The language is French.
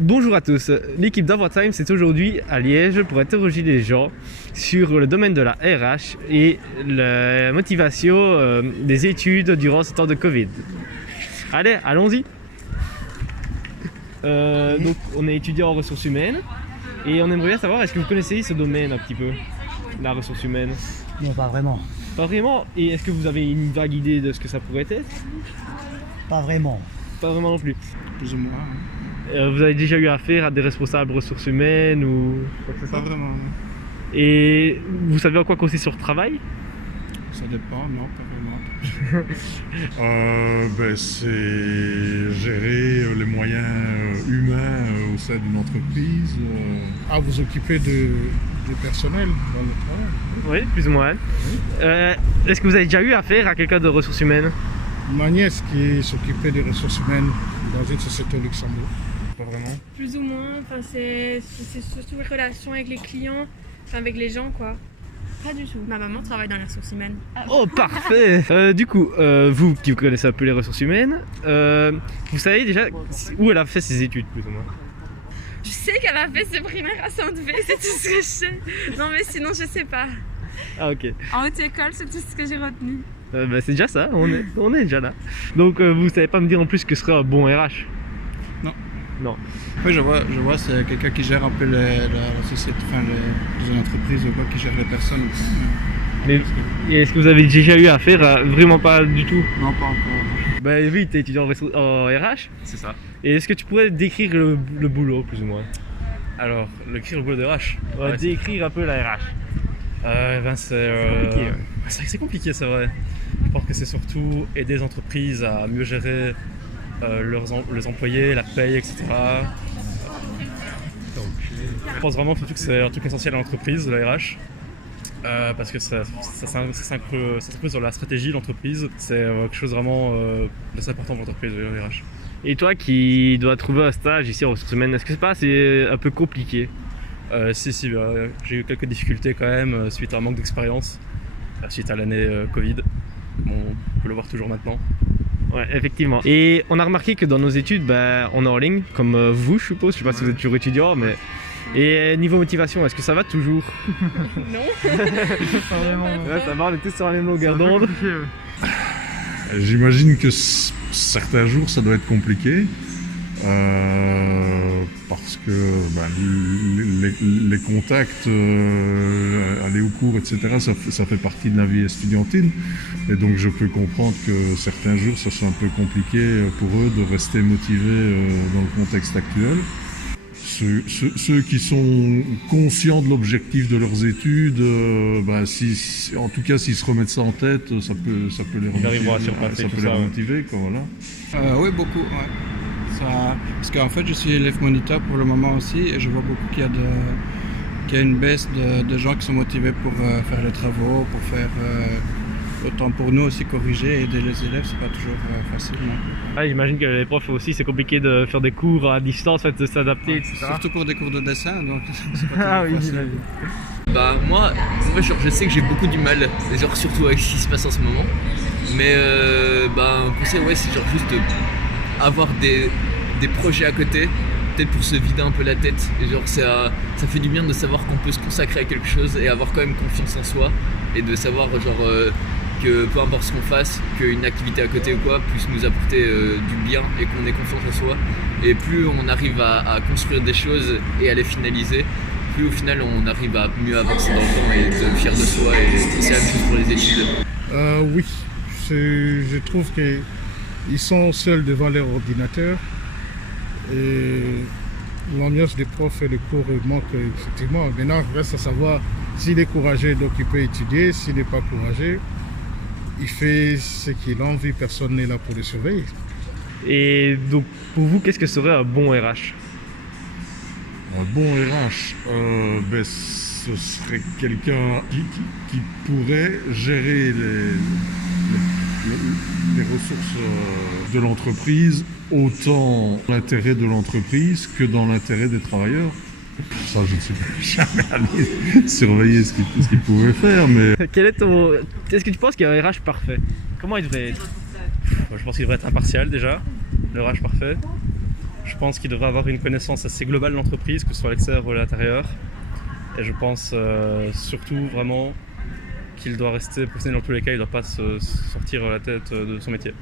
Bonjour à tous, l'équipe d'Overtime c'est aujourd'hui à Liège pour interroger les gens sur le domaine de la RH et la motivation des études durant ce temps de Covid. Allez, allons-y. Donc on est étudiant en ressources humaines et on aimerait bien savoir, est-ce que vous connaissez ce domaine un petit peu, la ressource humaine? Non, pas vraiment. Pas vraiment. Et est-ce que vous avez une vague idée de ce que ça pourrait être? Pas vraiment. Pas vraiment non plus. Plus ou moins. Vous avez déjà eu affaire à des responsables ressources humaines ou quoi que ce soit? Pas vraiment. Non. Et vous savez en quoi consiste leur travail? Ça dépend, non, pas vraiment. C'est gérer les moyens humains au sein d'une entreprise. Vous occupez du personnel dans le travail? Oui, plus ou moins. Est-ce que vous avez déjà eu affaire à quelqu'un de ressources humaines? Ma nièce qui s'occupait des ressources humaines dans une société au Luxembourg. Pas vraiment. Plus ou moins, c'est surtout les relations avec les clients, avec les gens quoi. Pas du tout. Ma maman travaille dans les ressources humaines. Oh, parfait. Du coup, vous qui connaissez un peu les ressources humaines, vous savez déjà où elle a fait ses études, plus ou moins? Je sais qu'elle a fait ses primaires à Sainte-V, c'est tout ce que je sais. Non mais sinon je sais pas. Ah, ok. En haute école, c'est tout ce que j'ai retenu. C'est déjà ça, on est déjà là. Donc vous savez pas me dire en plus que ce serait un bon RH? Non. Non. Oui, je vois, c'est quelqu'un qui gère un peu la société, les entreprises ou quoi, qui gère les personnes. Mais est-ce que vous avez déjà eu affaire à... Vraiment pas du tout? Non, pas encore. Bah oui, t'es étudiant en RH. C'est ça. Et est-ce que tu pourrais décrire le boulot, plus ou moins? Alors, le boulot de RH. Ouais, décrire un peu la RH. C'est vrai que c'est compliqué, c'est vrai. Je pense que c'est surtout aider les entreprises à mieux gérer les employés, la paye, etc. Je pense vraiment surtout que c'est un truc essentiel à l'entreprise, la RH. Parce que ça s'inclut sur la stratégie de l'entreprise. C'est quelque chose vraiment d'assez important pour l'entreprise, la RH. Et toi qui dois trouver un stage ici en ressources humaines, est-ce que c'est un peu compliqué? Si, j'ai eu quelques difficultés quand même suite à un manque d'expérience, suite à l'année Covid. Bon, on peut le voir toujours maintenant. Ouais, effectivement. Et on a remarqué que dans nos études, on est en ligne, comme vous, je suppose. Je sais pas si vous êtes toujours étudiant, mais... Et niveau motivation, est-ce que ça va toujours? Non. Ouais, ça va, on est tous sur la même longueur d'onde. J'imagine que certains jours ça doit être compliqué parce que les contacts, aller au cours, etc. Ça fait partie de la vie estudiantine et donc je peux comprendre que certains jours ça soit un peu compliqué pour eux de rester motivés dans le contexte actuel. Ceux qui sont conscients de l'objectif de leurs études, en tout cas s'ils se remettent ça en tête, ça peut les remotiver, quoi, voilà. Oui, beaucoup. Ouais. Parce qu'en fait, je suis élève moniteur pour le moment aussi et je vois beaucoup qu'il y a une baisse de gens qui sont motivés pour faire les travaux, pour faire... autant pour nous aussi corriger et aider les élèves, c'est pas toujours facile non plus. Ah, j'imagine que les profs aussi, c'est compliqué de faire des cours à distance, de s'adapter, etc. Surtout pour des cours de dessin, donc c'est pas toujours facile. Moi je sais que j'ai beaucoup du mal, surtout avec ce qui se passe en ce moment. Mais un conseil, c'est juste avoir des projets à côté, peut-être pour se vider un peu la tête. Et ça fait du bien de savoir qu'on peut se consacrer à quelque chose et avoir quand même confiance en soi. Et de savoir que peu importe ce qu'on fasse, qu'une activité à côté ou quoi puisse nous apporter du bien et qu'on ait confiance en soi. Et plus on arrive à construire des choses et à les finaliser, plus au final on arrive à mieux avancer dans le temps et être fier de soi, et c'est la même chose pour les études. Oui, je trouve qu'ils sont seuls devant leur ordinateur et l'ambiance des profs et des cours manque effectivement. Maintenant, il reste à savoir s'il est courageux, donc il peut étudier. S'il n'est pas courageux, il fait ce qu'il a envie, personne n'est là pour le surveiller. Et donc, pour vous, qu'est-ce que serait un bon RH? Un bon RH, ce serait quelqu'un qui pourrait gérer les ressources de l'entreprise, autant dans l'intérêt de l'entreprise que dans l'intérêt des travailleurs. Ça, je ne suis jamais allé surveiller ce qu'il pouvait faire, mais... Est-ce que tu penses qu'il y a un RH parfait? Comment il devrait être? Je pense qu'il devrait être impartial déjà, le RH parfait. Je pense qu'il devrait avoir une connaissance assez globale de l'entreprise, que ce soit à l'extérieur ou à l'intérieur. Et je pense surtout vraiment qu'il doit rester professionnel dans tous les cas, il ne doit pas se sortir la tête de son métier.